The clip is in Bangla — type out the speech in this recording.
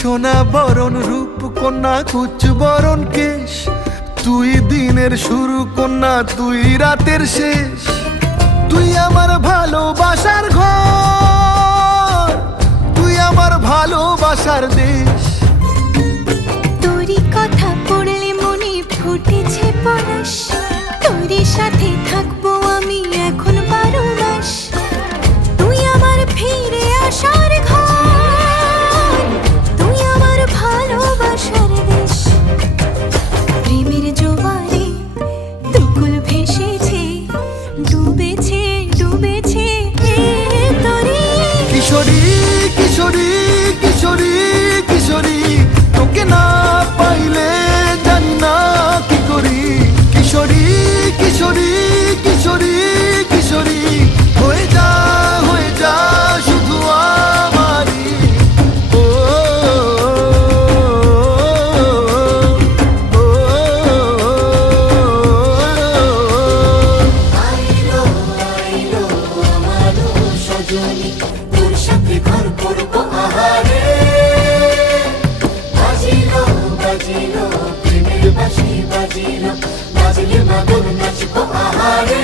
সোনা বরণ রূপ কন্যা কুচ বরণ কেশ, তুই দিনের শুরু কন্যা তুই রাতের শেষ। তুই আমার ভালোবাসার ঘর, তুই আমার ভালোবাসার দেশ। তোরই কথা পড়লে মনে ফুটেছে পরশ, তোরই সাথে থাকবো আমি এখন 12 মাস। তুই আমার ফিরে আসার ঘর, তুই আমার ভালোবাসার দেশ। প্রেমের জোয়ারে দুকুল ভেসেছে, ডুবেছে ডুবেছে তোরে। কিশোরী কিশোরী কিশোরী কিশোরী, তোকে না পাইলে জানি না কি করি। কিশোরী কিশোরী কিশোরী কিশোরী, হয়ে যা শুধু আমারই। ও, ও, ও, আইলো আইলো আমারও সজনী, তোর সাথে ঘর করবো আহারে। বাজিলো বাজিলো প্রেমের বাঁশি বাজিলো, বাজলে মাদল নাচবো আহারে।